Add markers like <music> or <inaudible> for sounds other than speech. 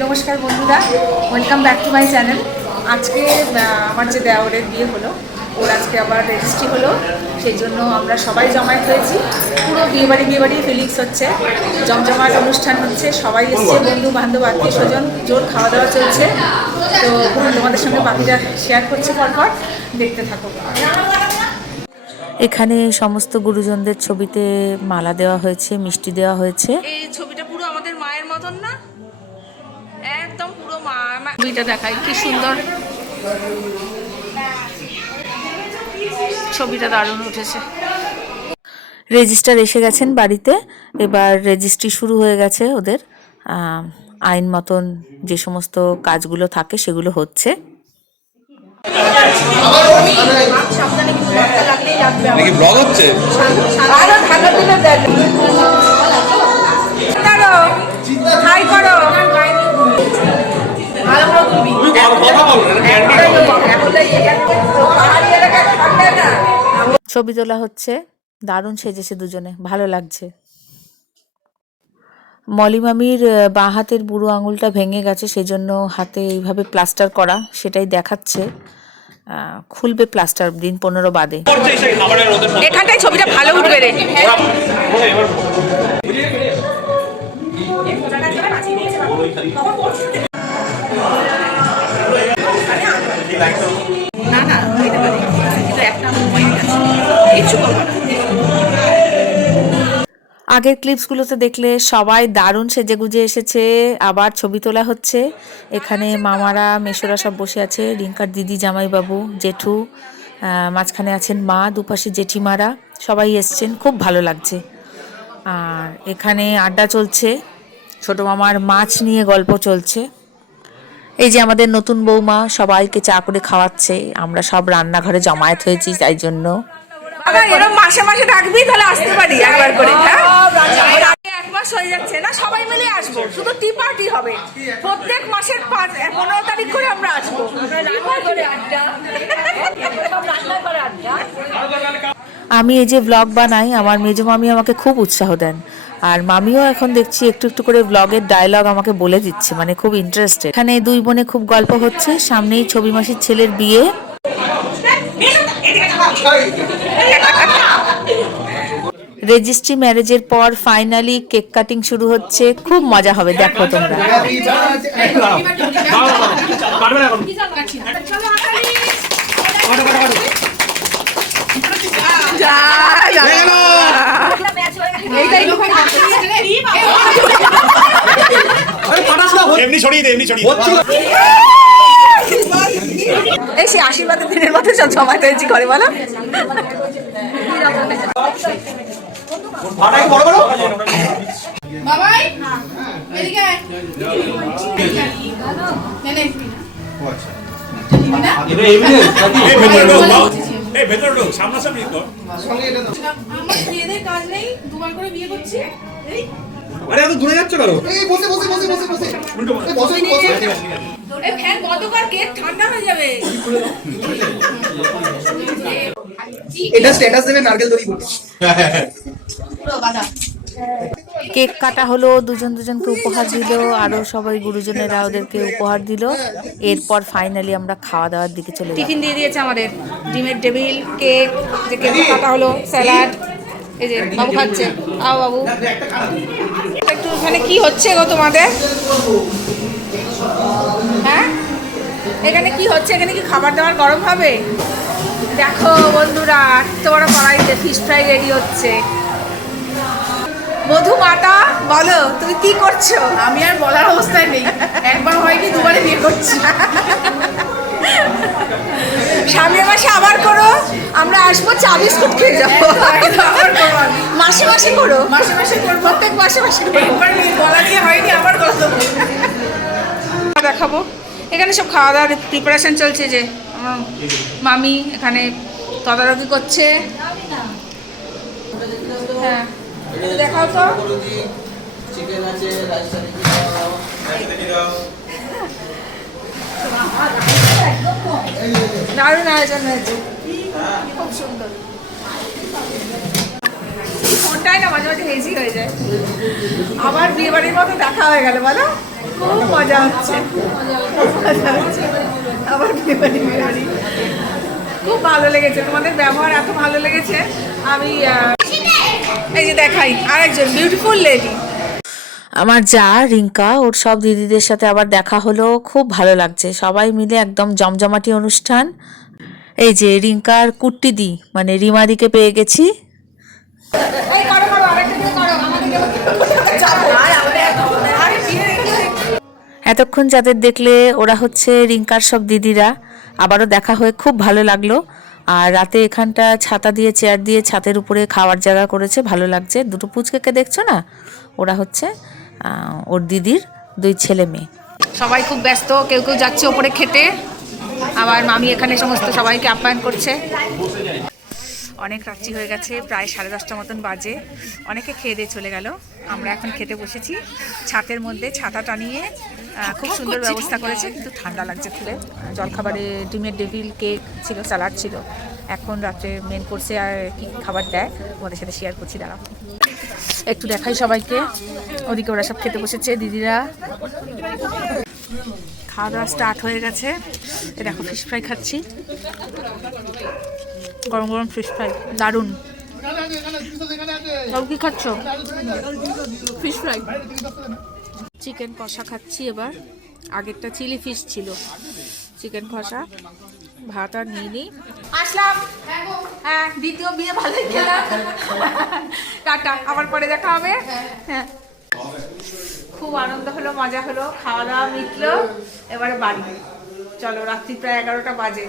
নমস্কার বন্ধুরা welcome back to my channel আজকে আমার যে দেওয়ারের বিয়ে হলো ওর আজকে আবার রেজিস্ট্রি হলো সেই জন্য আমরা সবাই জমায়েত হয়েছি। পুরো বিয়েবাড়ি বিয়েবাড়ি ফিলিংস হচ্ছে জমজমাট অনুষ্ঠান হচ্ছে সবাই এসছে বন্ধু বান্ধব আত্মীয় স্বজন জোর খাওয়া দাওয়া চলছে। তো তোমাদের সঙ্গে বাকিটা শেয়ার করছি পরপর দেখতে থাকো। এখানে সমস্ত গুরুজনদের ছবিতে মালা দেওয়া হয়েছে মিষ্টি দেওয়া হয়েছে। এই ছবিটা পুরো আমাদের মায়ের মতন না? একদম পুরো মা মা- ছবিটা দেখাই কি সুন্দর। ছবিটা দারুণ উঠেছে। রেজিস্টার এসে গেছেন বাড়িতে। এবার রেজিস্ট্রি শুরু হয়ে গেছে ওদের। আইন মতন যে সমস্ত কাজগুলো থাকে সেগুলো হচ্ছে। কথা বলো ছবি তোলা হচ্ছে। দারুণ সেজেছে দুজনে ভালো লাগছে। মলি মামির বাঁ হাতের বুড়ো আঙুলটা ভেঙে গেছে সেজন্য হাতে এইভাবে প্লাস্টার করা সেটাই দেখাচ্ছে। খুলবে প্লাস্টার দিন পনেরো বাদে। এখানটায় ছবিটা ভালো উঠবে রে। না না আগের ক্লিপসগুলোতে দেখলে সবাই দারুণ সেজেগুজে এসেছে, আবার ছবি তোলা হচ্ছে। এখানে মামারা, মেশোরা সব বসে আছে রিঙ্কার দিদি, জামাইবাবু, জেঠু মাঝখানে আছেন মা, দুপাশে জেঠিমারা, সবাই এসছেন, খুব ভালো লাগছে। আর এখানে আড্ডা চলছে, ছোট মামার মাছ নিয়ে গল্প চলছে। এই যে আমাদের নতুন বৌমা, সবাইকে চা করে খাওয়াচ্ছে, আমরা সব রান্নাঘরে জমায়েত হয়েছি, তাই জন্য। বাবা এরকম মাসে মাসে ডাকবি তাহলে আসতে পারি একবার করে হ্যাঁ? এক মাস হয়ে যাচ্ছে না সবাই মিলে আসব। শুধু টি পার্টি হবে। প্রত্যেক মাসের পাঁচ পনেরো তারিখ করে আমরা আসব। আমি এই যে ব্লগ বানাই আমার মেজো মামি আমাকে খুব উৎসাহ দেন। আর মামিও এখন দেখছি একটু একটু করে ব্লগের ডায়লগ আমাকে বলে দিচ্ছে মানে খুব ইন্টারেস্টেড এখানে দুই বোনে খুব গল্প হচ্ছে সামনেই ছবি মাসির ছেলের বিয়ে। রেজিস্ট্রি ম্যারেজের পর ফাইনালি কেক কাটিং শুরু হচ্ছে। খুব মজা হবে দেখো তোমরা। এমনি ছড়িয়ে দে এমনি ছড়িয়ে। এই সেই আশীর্বাদের দিনের মতো সব জমাতে হয়েছি ঘরে বলো। বাবাই এদিকে আয়। নে, নে। ও আচ্ছা। সামনাসামনি কর আমার মেয়েদের কাজ নেই দুবার করে বিয়ে করছি। এই আরে এত দূরে যাচ্ছ কেন? এই বসে বসে বসে বসে বসে। এই বসো বসো। এই ফ্যান বন্ধ কর কেক ঠান্ডা হয়ে যাবে। এটা স্ট্যাটাস দেবে নারকেল দড়ি বলে পুরো বাধা কেক কাটা হলো দুজন দুজনকে উপহার দিল আরও সবাই গুরুজনেরা ওদেরকে উপহার দিল। এরপর ফাইনালি আমরা খাওয়া দাওয়ার দিকে চলে টিফিন দিয়ে দিয়েছে আমাদের। ডিমের টেবিল কেক যে কেক কাটা হলো স্যালাড এই যে বাবু খাচ্ছে। আও বাবু। একটু এখানে কি হচ্ছে গো তোমাদের? হ্যাঁ? এখানে কি হচ্ছে? এখানে কি খাবার দাবার গরম হবে? দেখো বন্ধুরা এত বড় কড়াইতে ফিশ ফ্রাই রেডি হচ্ছে। মধু মাতা বলো তুমি কি করছ? আমি আর বলার অবস্থায় নেই। একবার হয়নি দুবারে বিয়ে করছি। <laughs> সামনের মাসে আবার করো আমরা আসব চা বিস্কুট খেয়ে যাব। মাসে মাসে করো। মাসে মাসে করো প্রত্যেক মাসে মাসে গলা দিয়ে হয়নি আবার দেখাবো। এখানে সব খাওয়া দাওয়ার প্রিপারেশন চলছে যে মামি এখানে তদারকি করছে। হ্যাঁ। দেখাও তো। চিকেন আছে রাজস্থানি <laughs> দারুণ আয়োজন হয়েছে খুব সুন্দর ফোনটাই না মাঝে মাঝে হেজি হয়ে যায়। আবার বিয়ে বাড়ির মতো দেখা হয়ে গেল, বলো? খুব মজা হচ্ছে। আবার বিয়ে বাড়ি বিয়ে বাড়ি খুব ভালো লেগেছে। তোমাদের ব্যবহার এত ভালো লেগেছে। আমি এই যে দেখাই, আরেকজন বিউটিফুল লেডি আমার যা, রিঙ্কা, ওর সব দিদিদের সাথে আবার দেখা হলো, খুব ভালো লাগছে। সবাই মিলে একদম জমজমাটি অনুষ্ঠান। এই যে রিঙ্কার কুট্টিদি মানে রিমাদিকে পেয়ে গেছি। এতক্ষণ যাদের দেখলে ওরা হচ্ছে রিঙ্কার সব দিদিরা, আবারও দেখা হয়ে খুব ভালো লাগল। আর রাতে এখানটা ছাতা দিয়ে, চেয়ার দিয়ে ছাতের উপরে খাওয়ার জায়গা করেছে, ভালো লাগছে। দুটো পুচকেকে দেখছ না? ওরা হচ্ছে ওর দিদির দুই ছেলে মেয়ে। সবাই খুব ব্যস্ত, কেউ কেউ যাচ্ছে ওপরে খেতে। আবার মামি এখানে সমস্ত সবাইকে আপ্যায়ন করছে। অনেক রাত্রি হয়ে গেছে, প্রায় সাড়ে দশটা মতন বাজে। অনেকে খেয়ে দিয়ে চলে গেল। আমরা এখন খেতে বসেছি। ছাতের মধ্যে ছাতা টানিয়ে খুব সুন্দর ব্যবস্থা করেছে, কিন্তু ঠান্ডা লাগছে খুলে। জলখাবারে ডিমের ডেভিল, কেক ছিল, স্যালাড ছিল। এখন রাত্রে মেন কোর্সে আর কি খাবার দেয় ওদের সাথে শেয়ার করছি, দাঁড়াও। একটু দেখাই সবাইকে। ওদিকে ওরা সব খেতে বসেছে দিদিরা। খাওয়া দাওয়া স্টার্ট হয়ে গেছে। এ দেখো ফিশ ফ্রাই খাচ্ছি। গরম গরম ফিশ ফ্রাই দারুণ। কি খাচ্ছ? ফিশ ফ্রাই চিকেন কষা খাচ্ছি এবার। আগেরটা চিলি ফিশ ছিল। চিকেন কষা। ভাত আর নিয়ে নিই আসলাম। হ্যাঁ দ্বিতীয় বিয়ে ভালোই খেলাম। টাটা, আবার পরে দেখা হবে। হ্যাঁ। খুব আনন্দ হলো, মজা হলো, খাওয়া দাওয়া মিটলো, এবারে বাড়ি। চলো, রাত্রি প্রায় এগারোটা বাজে।